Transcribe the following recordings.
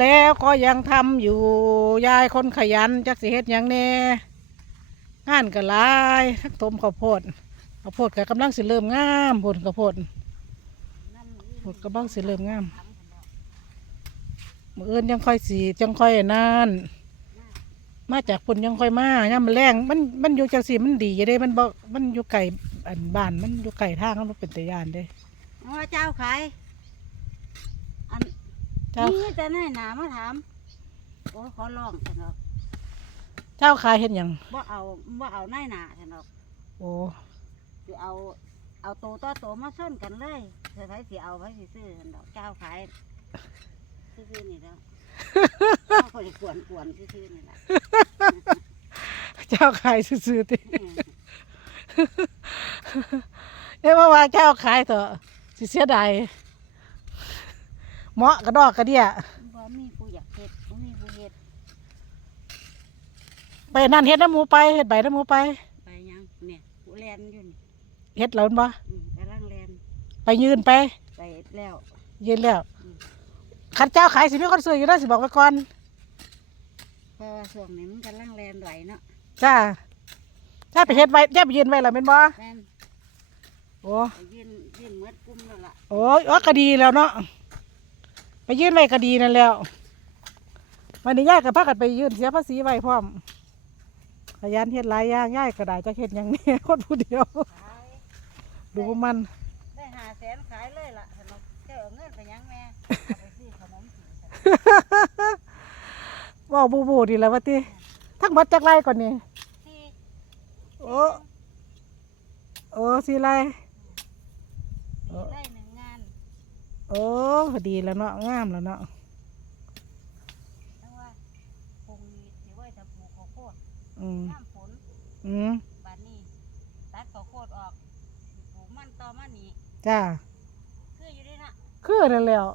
แล้วก็ยังทำอยู่ยายคนขยันจักสิเฮ็ดยังแน่งานก็หลายทักตมข้าวโพดข้าวโพดก็กำลังสิเริ่มงามผลข้าวโพดผลกำลังสิเริ่มงามมืออื่นยังค่อยสีจังค่อยนั่นมาจากปุ่นยังค่อยมาย่ามมันแรงมันมันอยู่จังสีมันดีอยู่เด้มันบ่มันอยู่ไก่อันบ้านมันอยู่ไก่ทางมันเป็นตะยานเด้อ๋อเจ้าขาย เจ้า นี่จะให้หนามาถาม โอ้ขอลองฉันหรอกเจ้าขายเห็นยังว่าเอาว่าเอาหน้าหนาฉันหรอกโอ้สิเอา เอาโตต่อโตมาส้นกันเลยเธอใช้สิเอาไว้สิซื้อฉันดอกเจ้าขายซื้อๆนี่แล้วเจ้าคนกวนกวนๆซื้อๆนี่แหละเจ้าขายซื่อๆติอืมเอ้ยว่าว่าเจ้าขายเถอะสิเสียดาย เหมาะกระดอกกระเดียบ่มีผู้อยากเฮ็ดบ่มีผู้เฮ็ดไปนั่นเฮ็ดน้ำหมูไปเฮ็ดใบน้ำหมูไปไปยังเนี่ยผู้แลนอยู่นี่เฮ็ดแล้วบ่อืมกำลังแลนไปยืนไป ไปแล้ว ยืนแล้วขันเจ้าขายสิมีคนซื้ออยู่แล้วสิบอกไว้ก่อนเพราะว่าช่วงนี้มันกำลังแลนไหวเนาะจ้าถ้าไปเฮ็ดไว้ถ้าไปยืนไว้แล้วแม่นบ่แม่นโอ้ไปยืนยืนเมืดกุ้มแล้วล่ะโอ้ยอ๋อก็ดีแล้วเนาะ ไปยืนไว้ก็ดีนั่นแล้ววันนี้ย่ายกับพากันไปยืนเสียภาษีไว้พร้อมขยันเฮ็ดหลายอย่างย่ายก็ได้จะเฮ็ดหยังนี่คนผู้เดียวขายดูมัน ได้หาแสนขายเลยล่ะสนุกเจ้าเอาเงินไปยังแม่เอาไปซื้อขนมกินซั่นว่าบูบูดีแล้ววะติทั้งหมดจักไรก่อนนี่ที่โอ้โอ้สีไร ที่ได้หนึ่งงาน โอ้ดีแล้วเนาะงามแล้วเนาะทั้งว่าปรุงนี่สิไว้ถ้าปลูกข้าวโพดอืมน้ำฝนอืมบานนี้ตัดข้าวโพดออกสิปลูกมันต่อมานี่จ้าคืออยู่ด้วยนะคือนั่นแล้ว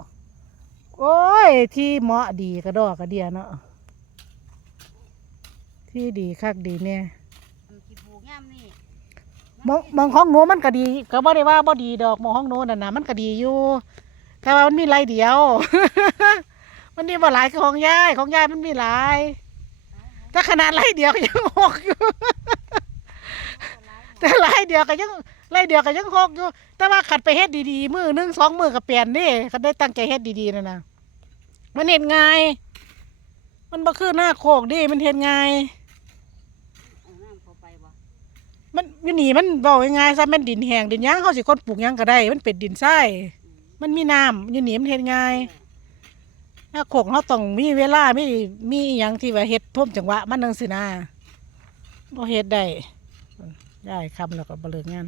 โอ้ย ที่เหมาะดีกระดอกกระเดียเนาะที่ดีคักดีเนี่ยอันสิปลูกงามนี่มองมองห้องหนูมันก็ดี ก็บ่ได้ว่าบ่ดีดอกมองห้องหนูนั่นน่ะมันก็ดีอยู่ แต่ว่ามันมีไรเดียว มันมีบ่หลายคือของยายของยายมันมีหลายแต่ขนาดไรเดียวก็ยังหกอยู่ แต่ไรเดียวก็ยังไรเดียวก็ยังหกอยู่ แต่ว่าขัดไปเฮ็ดดีๆมือหนึงสองมือก็เปลี่ยนนี่ขัดได้ตั้งใจเฮ็ดดีๆนั่นะมันเฮ็ดง่ายมันบ่คือหน้าโคกดิมันเฮ็ดง่ายนไปบ่มันอยู่นี่มันเว้าง่ายซะแม่นดินแห้งดินหยังเฮาสิคนปลูกยังก็ได้ มันเป็นดินทราย มันมีน้ำอยู่นี่มันเห็ดง่ายถ้าโคกเราต้องมีเวลามีมีอย่างที่ว่าเห็ดท่วมจังหวะ มันนังสินาบ่เห็ดได้ได้คำแล้วก็บ่เลิกงาน